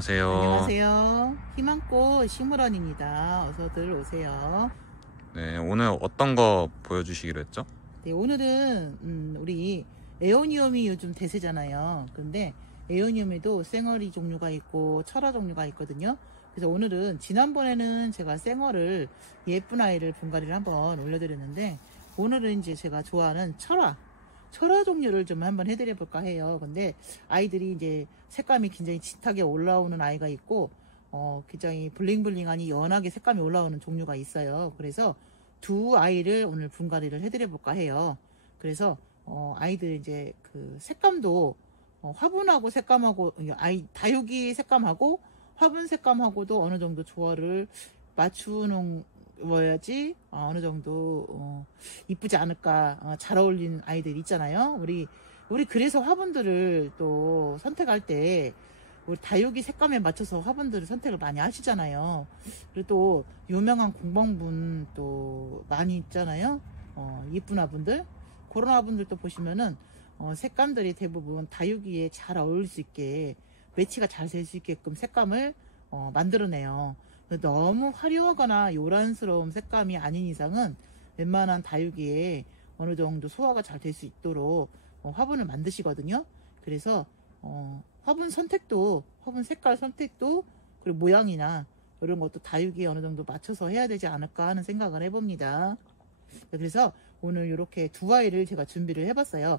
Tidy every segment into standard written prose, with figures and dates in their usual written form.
안녕하세요. 안녕하세요. 희망꽃 식물원입니다. 어서들 오세요. 네, 오늘 어떤 거 보여주시기로 했죠? 네, 오늘은 우리 에오니움이 요즘 대세잖아요. 근데 에오니움에도 쌩얼이 종류가 있고 철화 종류가 있거든요. 그래서 오늘은 지난번에는 제가 쌩얼을 예쁜 아이를 분갈이를 한번 올려드렸는데 오늘은 이제 제가 좋아하는 철화 종류를 좀 한번 해드려 볼까 해요. 근데 아이들이 이제 색감이 굉장히 짙하게 올라오는 아이가 있고 굉장히 블링블링하니 연하게 색감이 올라오는 종류가 있어요. 그래서 두 아이를 오늘 분갈이를 해드려 볼까 해요. 그래서 아이들 이제 그 색감도 화분하고 색감하고 다육이 색감하고 화분 색감하고도 어느 정도 조화를 맞추는 뭐야지 어느 정도 이쁘지 않을까, 잘 어울리는 아이들 있잖아요. 우리 그래서 화분들을 또 선택할 때 우리 다육이 색감에 맞춰서 화분들을 선택을 많이 하시잖아요. 그리고 또 유명한 공방분 또 많이 있잖아요. 이쁜 화분들, 그런 화분들도 보시면은 색감들이 대부분 다육이에 잘 어울릴 수 있게 매치가 잘 될 수 있게끔 색감을 만들어내요. 너무 화려하거나 요란스러운 색감이 아닌 이상은 웬만한 다육이에 어느 정도 소화가 잘 될 수 있도록 화분을 만드시거든요. 그래서 화분 선택도, 화분 색깔 선택도, 그리고 모양이나 이런 것도 다육이에 어느 정도 맞춰서 해야 되지 않을까 하는 생각을 해봅니다. 그래서 오늘 이렇게 두 아이를 제가 준비를 해봤어요.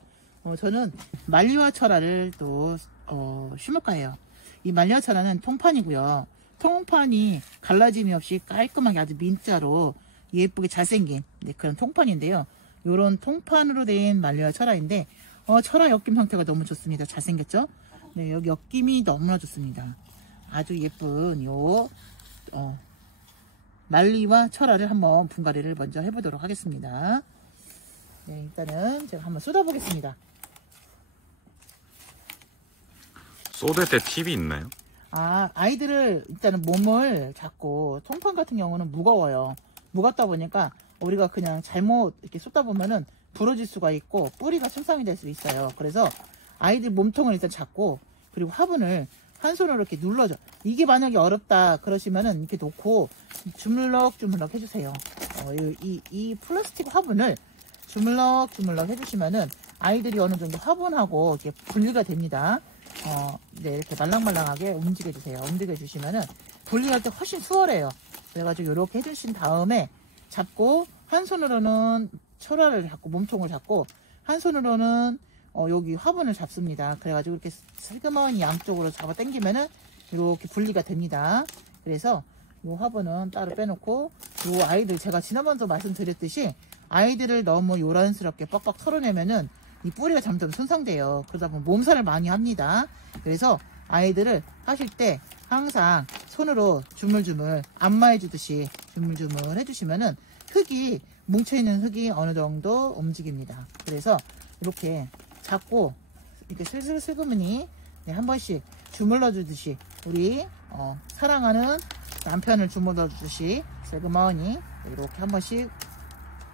저는 말리와 철화를 또 심을까 해요. 이 말리와 철화는 통판이고요. 통판이 갈라짐이 없이 깔끔하게 아주 민자로 예쁘게 잘생긴 그런 통판인데요. 이런 통판으로 된 말리와 철화인데 철화 엮임 형태가 너무 좋습니다. 잘생겼죠? 네, 여기 엮임이 너무나 좋습니다. 아주 예쁜 요 말리와 철화를 한번 분갈이를 먼저 해보도록 하겠습니다. 네, 일단은 제가 한번 쏟아보겠습니다. 쏟을 때 팁이 있나요? 아이들을 일단은 몸을 잡고, 통판 같은 경우는 무거워요. 무겁다 보니까 우리가 그냥 잘못 이렇게 쏟다 보면은 부러질 수가 있고 뿌리가 손상이 될 수 있어요. 그래서 아이들 몸통을 일단 잡고, 그리고 화분을 한 손으로 이렇게 눌러줘. 이게 만약에 어렵다 그러시면은 이렇게 놓고 주물럭 해주세요. 이 플라스틱 화분을 주물럭 해주시면은 아이들이 어느 정도 화분하고 이렇게 분리가 됩니다. 네, 이렇게 말랑말랑하게 움직여주세요. 움직여주시면은 분리할 때 훨씬 수월해요. 그래가지고 이렇게 해주신 다음에 잡고, 한 손으로는 철화를 잡고 몸통을 잡고, 한 손으로는 여기 화분을 잡습니다. 그래가지고 이렇게 슬그머니 양쪽으로 잡아 당기면은 이렇게 분리가 됩니다. 그래서 이 화분은 따로 빼놓고, 이 아이들 제가 지난번도 말씀드렸듯이 아이들을 너무 요란스럽게 빡빡 털어내면은 이 뿌리가 점점 손상돼요. 그러다 보면 몸살을 많이 합니다. 그래서 아이들을 하실 때 항상 손으로 주물주물 안마해 주듯이 주물주물 해주시면은 흙이, 뭉쳐있는 흙이 어느 정도 움직입니다. 그래서 이렇게 잡고 이렇게 슬슬 슬그머니 한 번씩 주물러 주듯이, 우리 사랑하는 남편을 주물러 주듯이 슬그머니 이렇게 한 번씩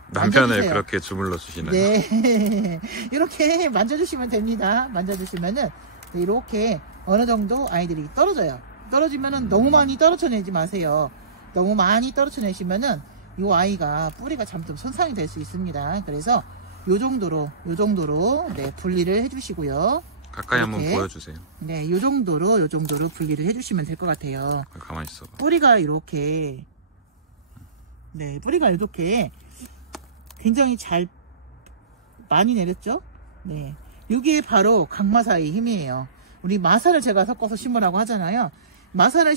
남편을 만져주세요. 그렇게 주물러 주시나요? 네. 이렇게 만져주시면 됩니다. 만져주시면은 이렇게 어느 정도 아이들이 떨어져요. 떨어지면은 너무 많이 떨어져내지 마세요. 너무 많이 떨어져내시면은 이 아이가 뿌리가 점점 손상이 될 수 있습니다. 그래서 요 정도로 네, 분리를 해주시고요. 가까이 이렇게, 한번 보여주세요. 네, 요 정도로 분리를 해주시면 될 것 같아요. 가만히 있어봐. 뿌리가 이렇게, 네, 뿌리가 이렇게 굉장히 잘 많이 내렸죠. 네, 이게 바로 강마사의 힘이에요. 우리 마사를 제가 섞어서 심으라고 하잖아요. 마사를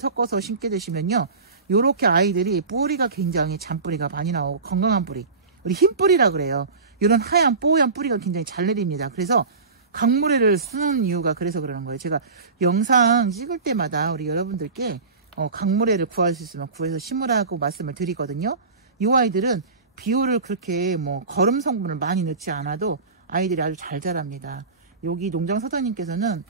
섞어서 심게 되시면요, 요렇게 아이들이 뿌리가 굉장히 잔뿌리가 많이 나오고 건강한 뿌리, 우리 흰 뿌리라 그래요. 이런 하얀 뽀얀 뿌리가 굉장히 잘 내립니다. 그래서 강모래를 쓰는 이유가 그래서 그러는 거예요. 제가 영상 찍을 때마다 우리 여러분들께 강모래를 구할 수 있으면 구해서 심으라고 말씀을 드리거든요. 이 아이들은 비료를 그렇게 거름 성분을 많이 넣지 않아도 아이들이 아주 잘 자랍니다. 여기 농장 사장님께서는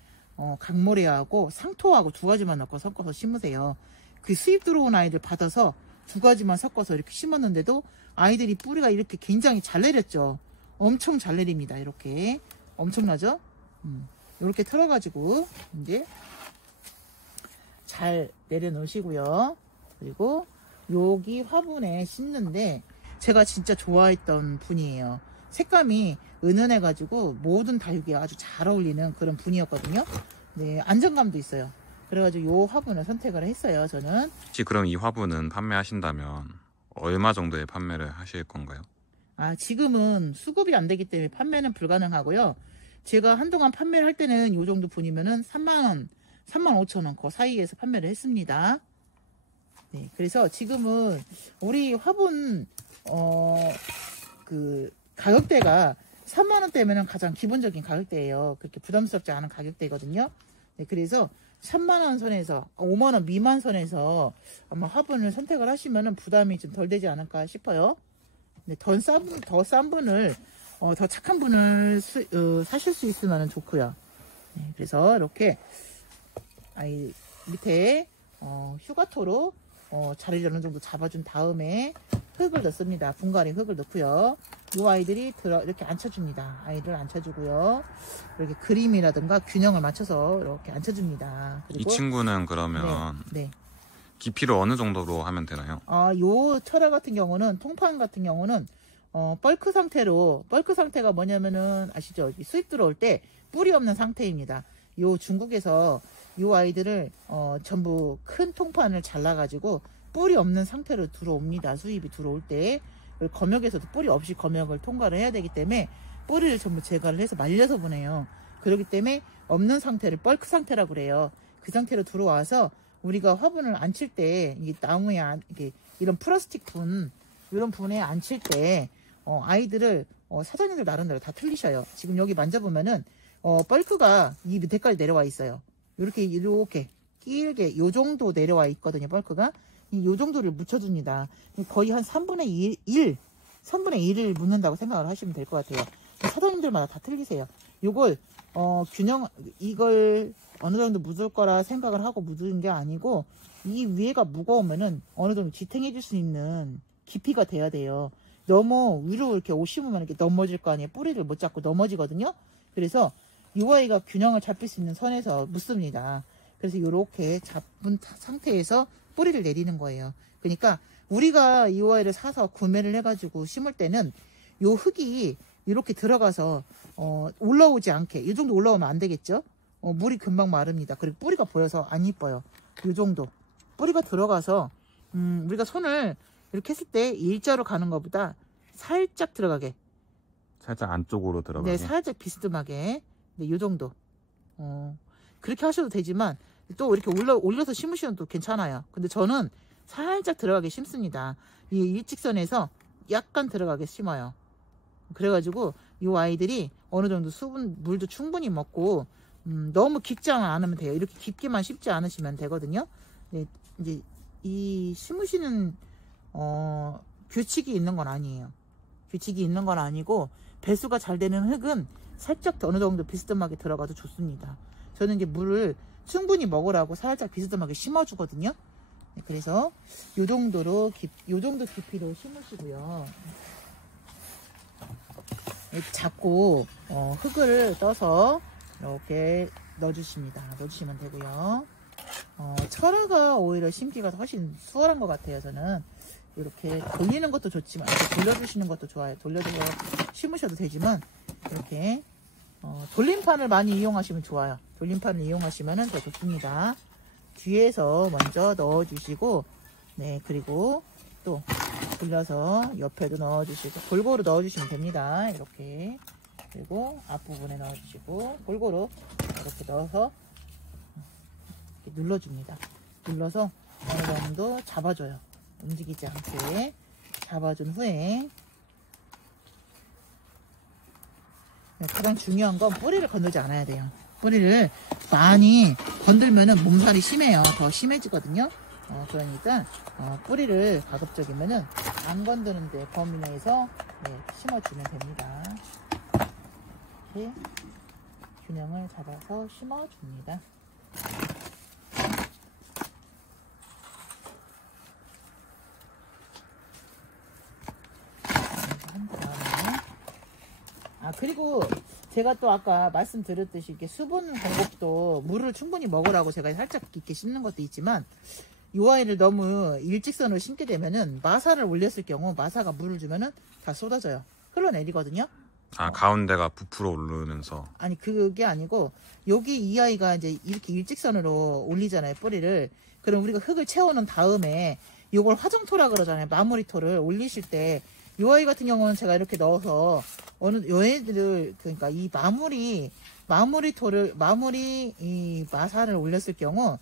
강모래하고 상토하고 두 가지만 넣고 섞어서 심으세요. 그 수입 들어온 아이들 받아서 두 가지만 섞어서 이렇게 심었는데도 아이들이 뿌리가 이렇게 굉장히 잘 내렸죠. 엄청 잘 내립니다. 이렇게 엄청나죠? 이렇게 털어가지고 이제 잘 내려놓으시고요. 그리고 여기 화분에 심는데 제가 진짜 좋아했던 분이에요. 색감이 은은해가지고 모든 다육이에 아주 잘 어울리는 그런 분이었거든요. 네, 안정감도 있어요. 그래가지고 요 화분을 선택을 했어요, 저는. 혹시 그럼 이 화분은 판매하신다면 얼마 정도에 판매를 하실 건가요? 지금은 수급이 안 되기 때문에 판매는 불가능하고요. 제가 한동안 판매를 할 때는 요 정도 분이면은 3만원, 35,000원 그 사이에서 판매를 했습니다. 네, 그래서 지금은 우리 화분, 그 가격대가 3만원대면 가장 기본적인 가격대예요. 그렇게 부담스럽지 않은 가격대거든요. 네, 그래서 3만원 선에서 5만원 미만 선에서 아마 화분을 선택을 하시면 부담이 좀 덜 되지 않을까 싶어요. 네, 더 싼 분을 더 착한 분을 사실 수 있으면 좋고요. 네, 그래서 이렇게 밑에 휴가토로 자리를 어느 정도 잡아준 다음에 흙을 넣습니다. 분갈이 흙을 넣고요. 이 아이들이 이렇게 앉혀줍니다. 아이를 앉혀주고요. 이렇게 그림이라든가 균형을 맞춰서 이렇게 앉혀줍니다. 이 그리고 친구는 그러면 네. 깊이를 어느 정도로 하면 되나요? 요 철화 같은 경우는, 통판 같은 경우는 뻘크 상태가 뭐냐면은 아시죠? 수입 들어올 때 뿌리 없는 상태입니다. 요 중국에서 요 아이들을 전부 큰 통판을 잘라가지고 뿌리 없는 상태로 들어옵니다. 수입이 들어올 때. 검역에서도 뿌리 없이 검역을 통과를 해야 되기 때문에 뿌리를 전부 제거를 해서 말려서 보내요. 그렇기 때문에 없는 상태를 뻘크 상태라고 그래요. 그 상태로 들어와서 우리가 화분을 앉힐 때, 이 나무에 이런 플라스틱 이런 분에 앉힐 때 아이들을 사장님들 나름대로 다 틀리셔요. 지금 여기 만져보면은 뻘크가 이 밑에까지 내려와 있어요. 이렇게 길게 요 정도 내려와 있거든요. 뻘크가 요 정도를 묻혀줍니다. 거의 한 3분의 1을 묻는다고 생각을 하시면 될 것 같아요. 사장님들마다 다 틀리세요. 요걸 이걸 어느 정도 묻을 거라 생각을 하고 묻은 게 아니고, 이 위에가 무거우면은 어느 정도 지탱해 줄 수 있는 깊이가 돼야 돼요. 너무 위로 이렇게 옷 심으면 이렇게 넘어질 거 아니에요. 뿌리를 못 잡고 넘어지거든요. 그래서 이 아이가 균형을 잡힐 수 있는 선에서 묻습니다. 그래서 이렇게 잡은 상태에서 뿌리를 내리는 거예요. 그러니까 우리가 이 아이를 사서 구매를 해가지고 심을 때는 요 흙이 이렇게 들어가서 올라오지 않게, 이 정도 올라오면 안 되겠죠. 물이 금방 마릅니다. 그리고 뿌리가 보여서 안 이뻐요. 이 정도 뿌리가 들어가서 우리가 손을 이렇게 했을 때 일자로 가는 것보다 살짝 들어가게, 살짝 안쪽으로 들어가게. 네, 살짝 비스듬하게. 네, 이 정도. 그렇게 하셔도 되지만 또 이렇게 올려서 심으시면 또 괜찮아요. 근데 저는 살짝 들어가게 심습니다. 이 일직선에서 약간 들어가게 심어요. 그래가지고 이 아이들이 어느 정도 물도 충분히 먹고 너무 깊지만 않으면 돼요. 이렇게 깊게만 심지 않으시면 되거든요. 네, 이제 이 심으시는 규칙이 있는 건 아니에요. 규칙이 있는 건 아니고 배수가 잘 되는 흙은 살짝 어느 정도 비스듬하게 들어가도 좋습니다. 저는 이제 물을 충분히 먹으라고 살짝 비스듬하게 심어주거든요. 네, 그래서 요 정도 깊이로 심으시고요. 이렇게 잡고 흙을 떠서 이렇게 넣어주시면 되고요. 철화가 오히려 심기가 훨씬 수월한 것 같아요. 저는 이렇게 돌리는 것도 좋지만 이렇게 돌려주시는 것도 좋아요. 돌려서 심으셔도 되지만 이렇게 돌림판을 많이 이용하시면 좋아요. 돌림판을 이용하시면 더 좋습니다. 뒤에서 먼저 넣어주시고, 네, 그리고 또 돌려서 옆에도 넣어주시고 골고루 넣어주시면 됩니다. 이렇게. 그리고 앞부분에 넣어주시고 골고루 이렇게 넣어서 이렇게 눌러줍니다. 눌러서 어느 정도 잡아줘요. 움직이지 않게 잡아준 후에, 가장 중요한 건 뿌리를 건들지 않아야 돼요. 뿌리를 많이 건들면은 몸살이 심해요. 더 심해지거든요. 그러니까 뿌리를 가급적이면은 안 건드는데 범위 내에서 심어주면 됩니다. 이렇게 균형을 잡아서 심어줍니다. 한 다음에 그리고 제가 또 아까 말씀드렸듯이 이렇게 수분 공급도 물을 충분히 먹으라고 제가 살짝 이렇게 심는 것도 있지만 이 아이를 너무 일직선으로 심게 되면은 마사를 올렸을 경우 마사가 물을 주면은 다 쏟아져요. 흘러내리거든요. 가운데가 부풀어 오르면서. 아니 그게 아니고 여기 이 아이가 이제 이렇게 일직선으로 올리잖아요, 뿌리를. 그럼 우리가 흙을 채워놓은 다음에 요걸 화정토라 그러잖아요. 마무리토를 올리실 때 이 아이 같은 경우는 제가 이렇게 넣어서 요 애들을 그러니까 이 이 마사를 올렸을 경우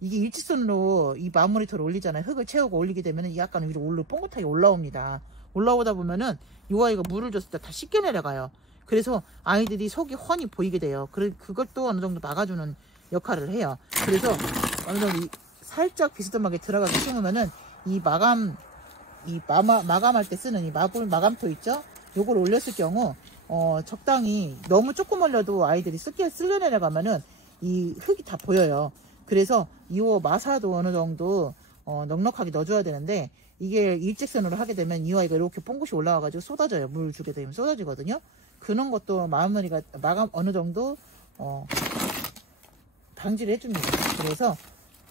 이게 일직선으로 이 마무리토를 올리잖아요. 흙을 채우고 올리게 되면 약간 위로 뽕긋하게 올라옵니다. 올라오다 보면은 이 아이가 물을 줬을 때 다 씻겨 내려가요. 그래서 아이들이 속이 훤히 보이게 돼요. 그것도 어느 정도 막아주는 역할을 해요. 그래서 어느 정도 살짝 비스듬하게 들어가게 심으면은 마감할 때 쓰는 이 마감토 있죠? 요걸 올렸을 경우 적당히 너무 조금 올려도 아이들이 쓸려 내려가면은 이 흙이 다 보여요. 그래서 이 마사도 어느 정도 넉넉하게 넣어줘야 되는데 이게 일직선으로 하게 되면 이 아이가 이렇게 뽕긋이 올라와가지고 쏟아져요. 물 주게 되면 쏟아지거든요. 그런 것도 마감 어느 정도 방지를 해줍니다. 그래서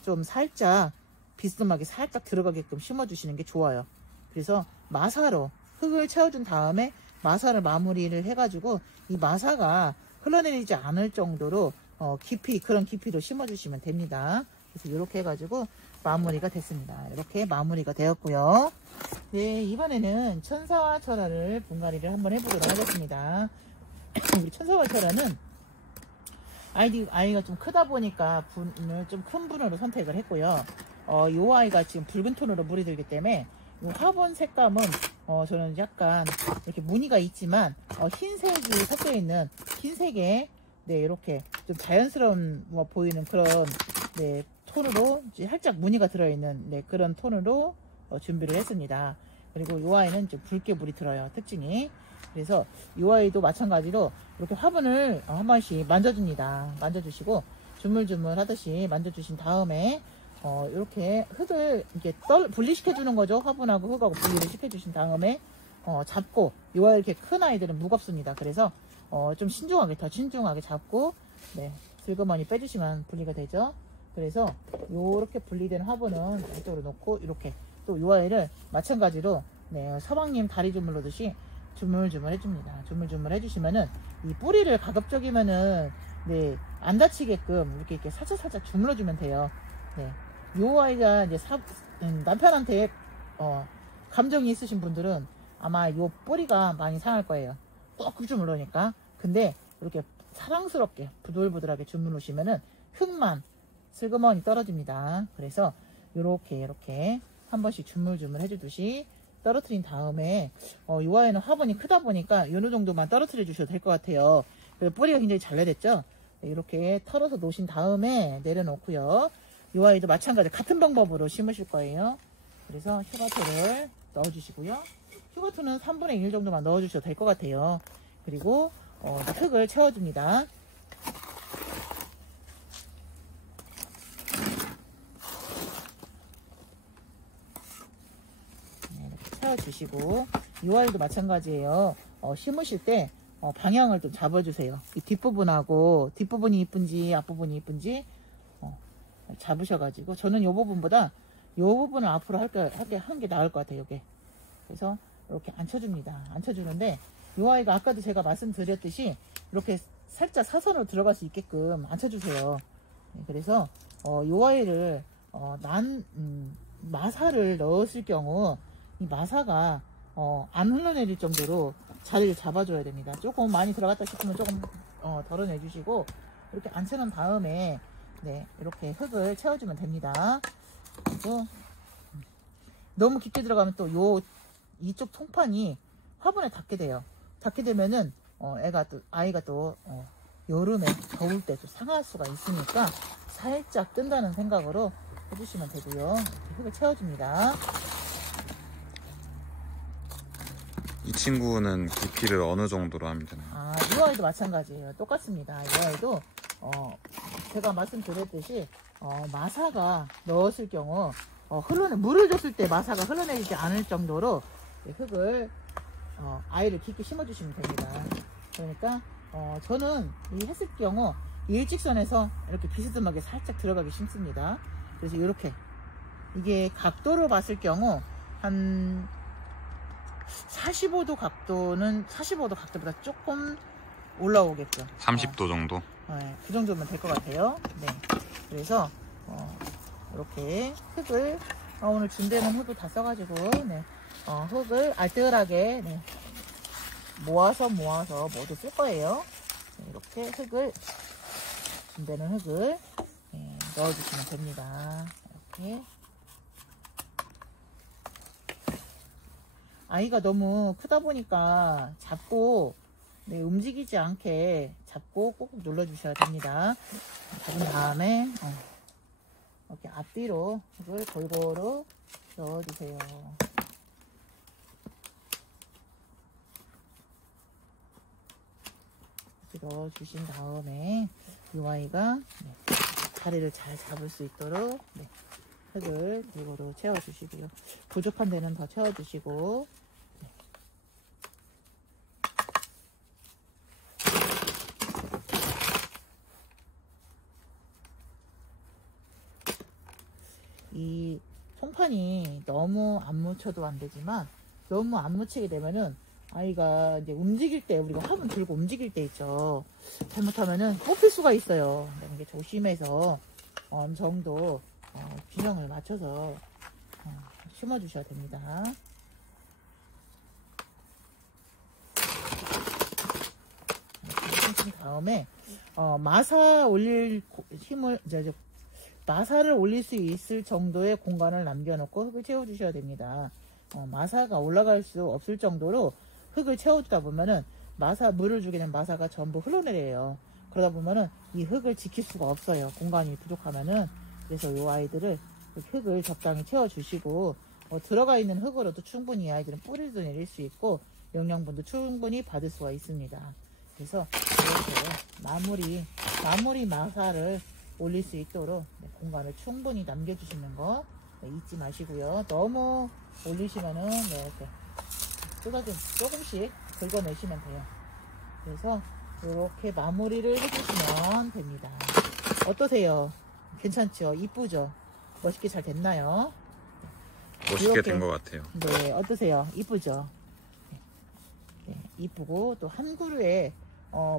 좀 살짝 비스듬하게 살짝 들어가게끔 심어주시는 게 좋아요. 그래서 마사로 흙을 채워준 다음에 마사를 마무리를 해가지고 이 마사가 흘러내리지 않을 정도로 그런 깊이로 심어주시면 됩니다. 그래서 이렇게 해가지고 마무리가 됐습니다. 이렇게 마무리가 되었고요. 네, 이번에는 천사와 철화를 분갈이를 한번 해보도록 하겠습니다. 우리 천사와 철화는 아이가 좀 크다 보니까 좀 큰 분으로 선택을 했고요. 이 아이가 지금 붉은 톤으로 물이 들기 때문에 이 화분 색감은 저는 약간 이렇게 무늬가 있지만 흰색이 섞여 있는 흰색에 네, 이렇게 좀 자연스러운 보이는 그런 네, 톤으로 살짝 무늬가 들어있는 네, 그런 톤으로 준비를 했습니다. 그리고 이 아이는 좀 붉게 물이 들어요. 특징이. 그래서 이 아이도 마찬가지로 이렇게 화분을 한 번씩 만져줍니다. 만져주시고 주물주물 하듯이 만져주신 다음에 이렇게 흙을 이렇게 분리시켜 주는 거죠. 화분하고 흙하고 분리를 시켜주신 다음에 잡고 이 아이 이렇게 큰 아이들은 무겁습니다. 그래서 좀 더 신중하게 잡고 네, 슬그머니 빼주시면 분리가 되죠. 그래서 이렇게 분리된 화분은 이쪽으로 놓고 이렇게 또 이 아이를 마찬가지로 네, 서방님 다리 주물르듯이 주물주물 해줍니다. 주물주물 해주시면은 이 뿌리를 가급적이면은 네, 안 다치게끔 이렇게 살짝 주물러주면 돼요. 네, 요 아이가 이제 남편한테 감정이 있으신 분들은 아마 요 뿌리가 많이 상할 거예요. 꾹꾹 주물러니까. 근데 이렇게 사랑스럽게 부들부들하게 주물르시면은 흙만 슬그머니 떨어집니다. 그래서 이렇게 한 번씩 주물주물 해주듯이 떨어뜨린 다음에 이 아이는 화분이 크다 보니까 어느 정도만 떨어뜨려 주셔도 될 것 같아요. 그래서 뿌리가 굉장히 잘 내렸죠. 네, 이렇게 털어서 놓으신 다음에 내려놓고요. 이 아이도 마찬가지 같은 방법으로 심으실 거예요. 그래서 휴가토를 넣어주시고요. 휴가토는 3분의 1 정도만 넣어주셔도 될 것 같아요. 그리고 흙을 채워줍니다. 채워주시고 이 아이도 마찬가지예요. 심으실 때 방향을 좀 잡아주세요. 이 뒷부분이 이쁜지 앞부분이 이쁜지 잡으셔가지고 저는 이 부분보다 이 부분을 앞으로 한 게 나을 것 같아요. 이게. 그래서 이렇게 앉혀줍니다. 앉혀주는데 이 아이가 아까도 제가 말씀드렸듯이 이렇게 살짝 사선으로 들어갈 수 있게끔 앉혀주세요. 그래서 이 아이를 마사를 넣었을 경우 이 마사가 안 흘러내릴 정도로 자리를 잡아줘야 됩니다. 조금 많이 들어갔다 싶으면 조금 덜어내주시고 이렇게 앉혀놓은 다음에 네, 이렇게 흙을 채워주면 됩니다. 그리고 너무 깊게 들어가면 또 이쪽 통판이 화분에 닿게 돼요. 닿게 되면은 아이가 또 여름에 더울 때 좀 상할 수가 있으니까 살짝 뜬다는 생각으로 해주시면 되고요. 이렇게 흙을 채워줍니다. 이 친구는 깊이를 어느 정도로 하면 되나요? 이 아이도 마찬가지예요. 똑같습니다. 이 아이도 제가 말씀드렸듯이 마사가 넣었을 경우 물을 줬을 때 마사가 흘러내리지 않을 정도로 흙을 아이를 깊게 심어주시면 됩니다. 그러니까 저는 이 했을 경우 일직선에서 이렇게 비스듬하게 살짝 들어가기 심습니다. 그래서 이렇게 이게 각도로 봤을 경우 한 45도 각도는 45도 각도보다 조금 올라오겠죠. 30도 정도? 네, 그 정도면 될 것 같아요. 네, 그래서 이렇게 흙을 오늘 준비해놓은 흙을 다 써가지고 네, 흙을 알뜰하게 네, 모아서 모두 쓸 거예요. 네, 이렇게 흙을 준비해놓은 흙을 네, 넣어주시면 됩니다. 이렇게 아이가 너무 크다 보니까 잡고 네, 움직이지 않게 잡고 꾹꾹 눌러주셔야 됩니다. 잡은 다음에 이렇게 앞뒤로 흙을 골고루 넣어주세요. 이렇게 넣어주신 다음에 이 아이가 네, 자리를 잘 잡을 수 있도록 네, 흙을 골고루 채워주시고요. 부족한 데는 더 채워주시고 이 송판이 너무 안 묻혀도 안 되지만 너무 안 묻히게 되면은 아이가 이제 움직일 때 우리가 화분 들고 움직일 때 있죠. 잘못하면은 뽑힐 수가 있어요. 이게 조심해서 어느 정도 균형을 맞춰서 심어 주셔야 됩니다. 이렇게 다음에 마사 올릴 힘을 마사를 올릴 수 있을 정도의 공간을 남겨놓고 흙을 채워주셔야 됩니다. 마사가 올라갈 수 없을 정도로 흙을 채워주다 보면은 물을 주게 된 마사가 전부 흘러내려요. 그러다 보면은 이 흙을 지킬 수가 없어요. 공간이 부족하면은. 그래서 이 아이들을 흙을 적당히 채워주시고 들어가 있는 흙으로도 충분히 이 아이들은 뿌리도 내릴 수 있고 영양분도 충분히 받을 수가 있습니다. 그래서 이렇게 마무리 마사를 올릴 수 있도록 공간을 충분히 남겨주시는 거 잊지 마시고요. 너무 올리시면은 이렇게 조금씩 긁어내시면 돼요. 그래서 이렇게 마무리를 해주시면 됩니다. 어떠세요? 괜찮죠? 이쁘죠? 멋있게 잘 됐나요? 멋있게 된 것 같아요. 네, 어떠세요? 이쁘죠? 네, 이쁘고 또 한 그루에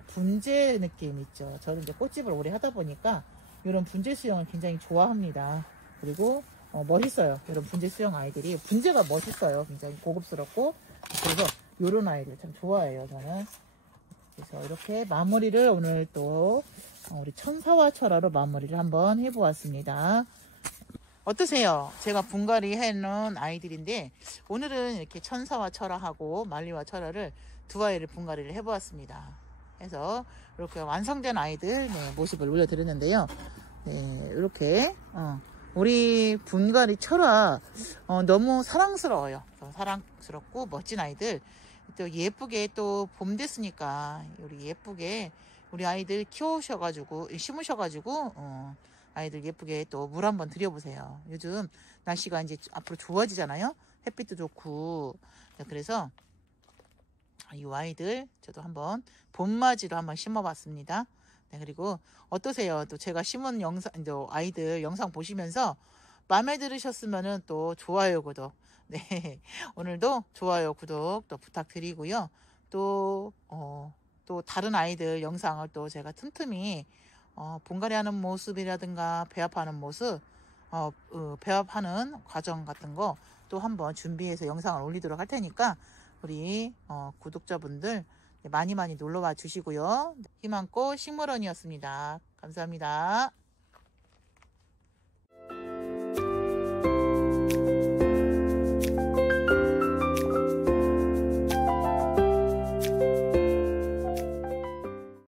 분재 느낌 있죠. 저는 이제 꽃집을 오래 하다 보니까 이런 분재 수영을 굉장히 좋아합니다. 그리고 멋있어요. 이런 분재 수영 아이들이 분재가 멋있어요. 굉장히 고급스럽고 그래서 이런 아이들 참 좋아해요. 저는. 그래서 이렇게 마무리를 오늘 또 우리 천사와 철화로 마무리를 한번 해보았습니다. 어떠세요? 제가 분갈이 해놓은 아이들인데 오늘은 이렇게 천사와 철화하고 말리와 철화를 두 아이를 분갈이를 해보았습니다. 해서 이렇게 완성된 아이들 모습을 올려드렸는데요. 네, 이렇게 우리 분갈이 철화 너무 사랑스러워요. 사랑스럽고 멋진 아이들 또 예쁘게 또 봄 됐으니까 우리 예쁘게 우리 아이들 키우셔가지고 심으셔가지고 아이들 예쁘게 또 물 한번 드려보세요. 요즘 날씨가 이제 앞으로 좋아지잖아요. 햇빛도 좋고 그래서 이 아이들 저도 한번 봄맞이로 한번 심어봤습니다. 네, 그리고 어떠세요? 또 제가 심은 아이들 영상 보시면서 마음에 들으셨으면은 또 좋아요, 구독. 네, 오늘도 좋아요, 구독 또 부탁드리고요. 또 다른 아이들 영상을 또 제가 틈틈이 분갈이 하는 모습이라든가 배합하는 모습, 배합하는 과정 같은 거 또 한번 준비해서 영상을 올리도록 할 테니까 우리 구독자분들 많이 놀러와 주시고요. 희망꽃 식물원이었습니다. 감사합니다.